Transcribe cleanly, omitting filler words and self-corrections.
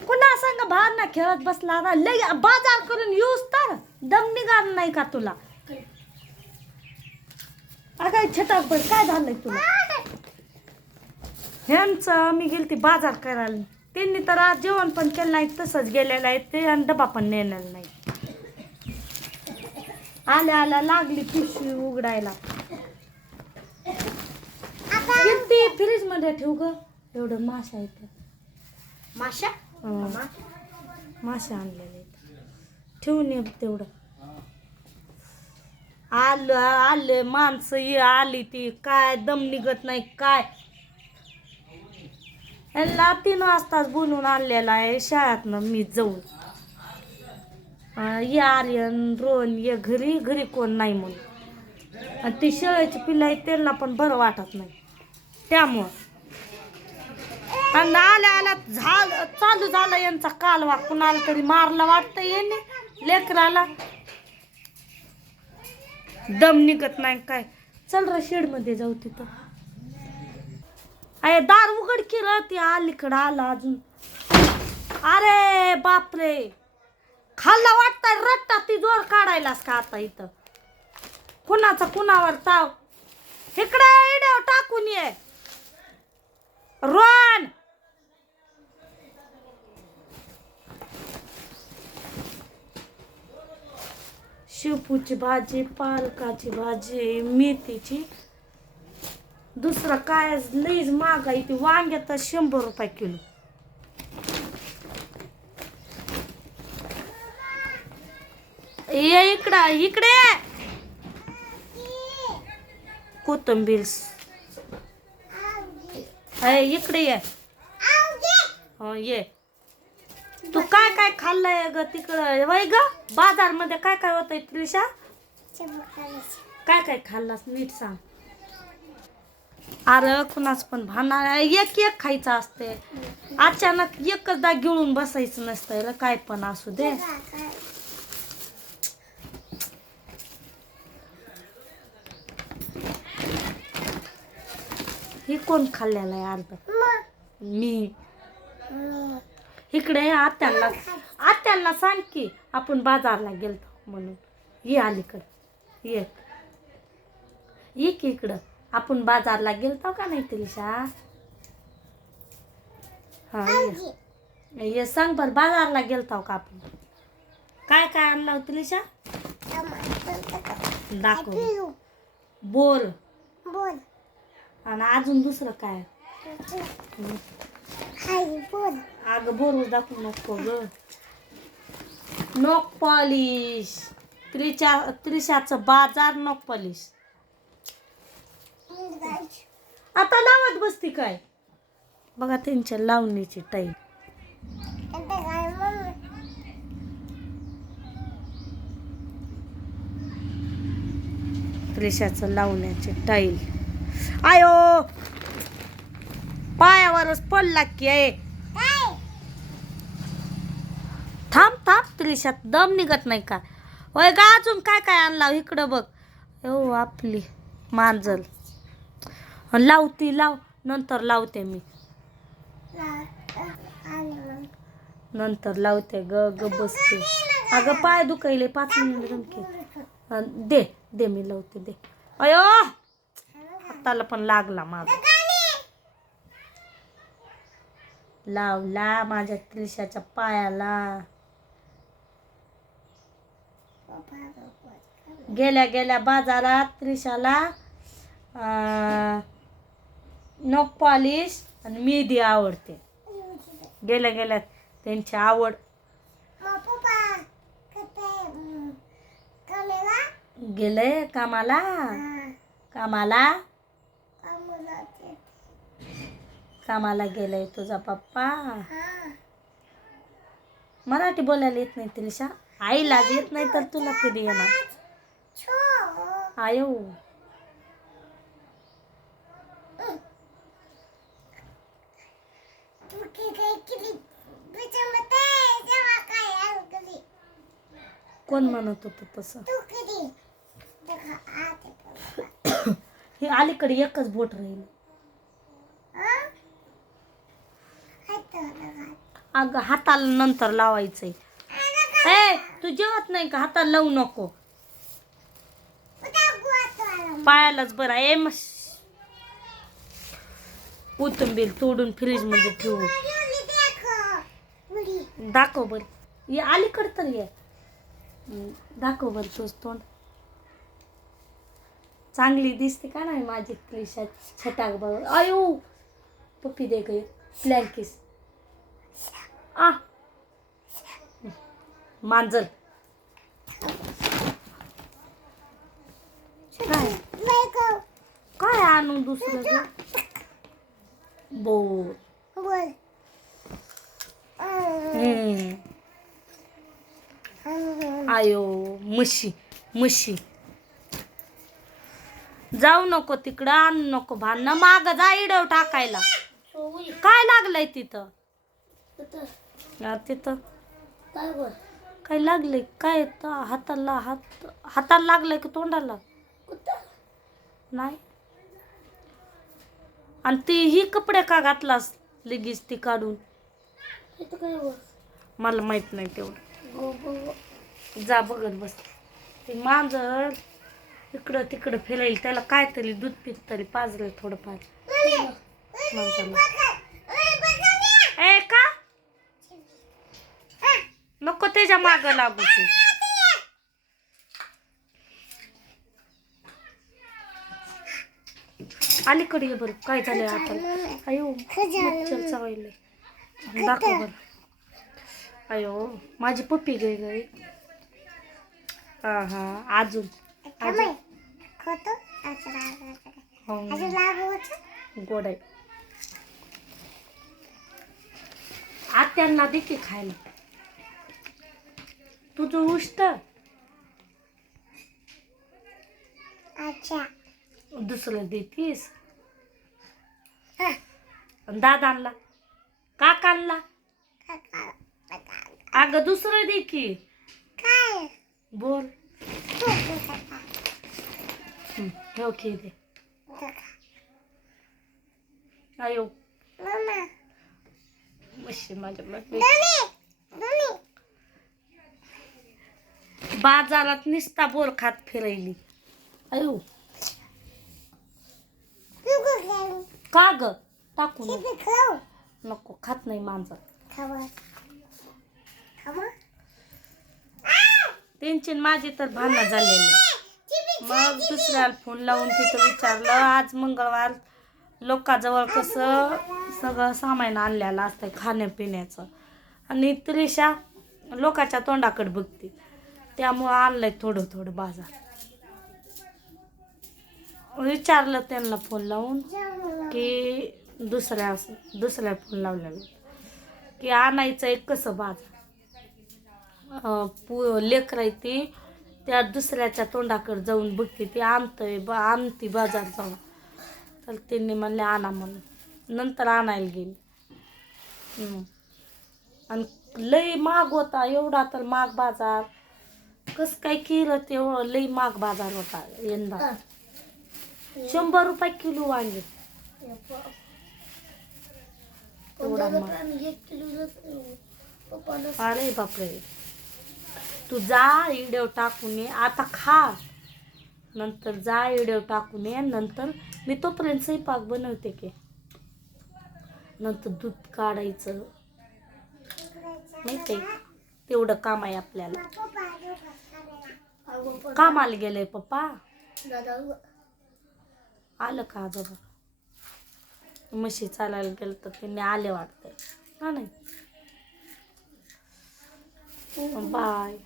कुणा संग भांडणं खेळत बसला ना लय बाजार करून येऊस तर दम निघाल नाही का तुला? काय छटाक बस काय झालंय तुला? ह्यांचं मी गेलती बाजार करायला, त्यांनी तर आज जेवण पण केलं नाही, तसंच गेलेलं आहे ते आणि डबा पण नेलेला नाही. आल्या आल्या लागली पिशवी उघडायला. किती फ्रीज मध्ये ठेवू ग? एवढं माशा येतं. माशा माशा आणलेले ठेवून ये तेवढं. आले माणसं ये आली ती काय दम निघत नाही काय. यांना 3 वाजताच बोलून आणलेला आहे शाळेतनं मी जाऊन. ये आर्यन रोहन ये घरी घरी कोण नाही म्हणून. आणि ती शेळ्याची पिल्ला आहे त्यांना पण बरं वाटत नाही त्यामुळं. आणि आल्या आल्या चालू झालं यांचा कालवा. कुणाला तरी मारला वाटतं येणे लेकराला. दम निघत नाही काय. चल र शेड मध्ये जाऊ तिथं. अरे दार उघड केलं ती अलीकडं आला अजून. अरे बापरे खाल्ला वाटतंय रट्टा ती जोर काढायलास का आता इथं? कुणाचा कुणावर ताव. इकडे इड्यावर टाकून ये रोहन. शेपूची भाजी, पालकाची भाजी, मेथीची. दुसरं काय लईच महागाई ती. वांगे तर 100 रुपये किलो. ये इकडं इकडे. कोथिंबीर इकडे ये. हो ये. तू काय काय खाल्लंय ग तिकडं वय ग? बाजार मध्ये काय काय होतंय त्रिशा? काय काय खाल्लास नीट सांग. अरे कुणाच पण भांडणार एक एक खायचं असते. अचानक एकचदा गिळून बसायचं नसतं काय पण असू दे. हे कोण खाल्लेलं आहे अर्ध? मी. इकडे आत्यांना सांग की आपण बाजारला गेलतो म्हणून. ये अलीकडं ये की इकडं. आपण बाजारला गेलतो का नाही त्रिशा? हा ये सांग बर बाजारला गेलतो का आपण? काय काय आणलं त्रिशा? दाखव. बोल. आणि अजून दुसरं काय? अगं बोलूच दाखवू नको ग. नोक पॉलिश. त्रिशाचं बाजार नोक पॉलिश. आता लावत बसती काय? बघा त्यांच्या लावणीची टाईम. त्रिशाचं लावण्याचे टाईल. आयो पायावरच पडला की आहे. थांब त्रिशात दम निघत नाही का? होय गा अजून काय काय आणला इकडं बघ. हो आपली मांजल लावती लाव. नंतर लावते मी. नंतर लावते ग बसते. अगं पाय दुखायले 5 मिनिट दमके. दे मी लावते दे. अयो हाताला पण लागला माझा. लावला माझ्या त्रिशाच्या पायाला. गेल्या बाजारात त्रिशाला नोक पॉलिश आणि मेहंदी आवडते. गेल्या त्यांची आवड. गेले कामाला. कामाला गेलाय तुझा पप्पा. मराठी बोलायला येत नाही त्रिशा? आईला येत नाही तर तुला कधी येणार? आयो कोण म्हणत होत तसं? हे अलीकडे एकच बोट राहील. अगं हाताला नंतर लावायचंय. ए तू जेवत नाही का? हाताला लावू नको. पायालाच बरं आहे. कोथिंबीर तोडून फ्रीज मध्ये ठेवू. दाखव बर. ये अलीकडे तर ये. दाखव बर तुझ तोंड. चांगली दिसते का नाही माझी त्रिशा? छटाक बरोबर. आयु पप्पी दे ग. फ्लँकिस आ मांजर. काय आणू दुसरं? बोल. आयो म्हशी म्हशी. जाऊ नको तिकडं. आणू नको भांडणं. माग जा इडव टाकायला. काय लागलंय तिथं? तिथं काय लागलंय? काय हाताला हाताला लागलंय की तोंडाला? नाही. आणि ती ही कपडे का घातलास लगेच ती काढून? मला माहित नाही तेवढं. जा बघत बस. ते मांजर इकडं तिकडं फिरायला. त्याला काय तरी दूध पीत तरी पाजलं थोडंफार माणसाला. ए का नको त्याच्या माग लागू तू. अलीकडे ये बरं. काय झालंय आता? अयो मच्छर चावले. दाखव बरं. अयो माझी पप्पी गई गई. हा हा अजून गोड आहे. आत्यांना दे की खायला. तुझं उष्ट दुसरं देतीस. दादांना काकांना अगं दुसरं दे की. बोल. ठेव की दे. अयो मशी माझ्या बाजारात निस्ता बोर खात फिरायली. अयो का ग? टाकू नको. खात नाही मांजर. त्यांची माझी तर भांडणं झालेली. मग दुसऱ्याला फोन लावून तिथं विचारलं. आज मंगळवार लोकांजवळ कसं सगळं सामान आणलेलं असतं खाण्यापिण्याचं. आणि त्रिशा लोकांच्या तोंडाकडे बघते. त्यामुळं आणलंय थोडं थोडं बाजार. विचारलं त्यांना फोन लावून की दुसऱ्या फोन लावलेला की आणायचं एक कसं बाजार. लेकर आहे ती त्या दुसऱ्याच्या तोंडाकडे जाऊन बघते. ती आणती बाजार जाऊन. तर त्यांनी म्हणले आणा म्हणून. नंतर आणायला गेली. आणि लई महाग होता. एवढा तर महाग बाजार. कसं काय केलं तेवढं? लई महाग बाजार होता यंदा. 100 रुपये किलो वांगे. अरे बापरे. तू जा इडव टाकून ये. आता खा. नंतर जा इडव टाकून ये. नंतर मी तोपर्यंत स्वयंपाक बनवते की. नंतर दूध काढायचं. माहिती आहे तेवढं काम आहे आपल्याला. कामाला गेले पप्पा. आलं का आजोबा? म्हशी चालायला गेलं तर त्यांनी आले वाटतंय. हा नाही. बाय.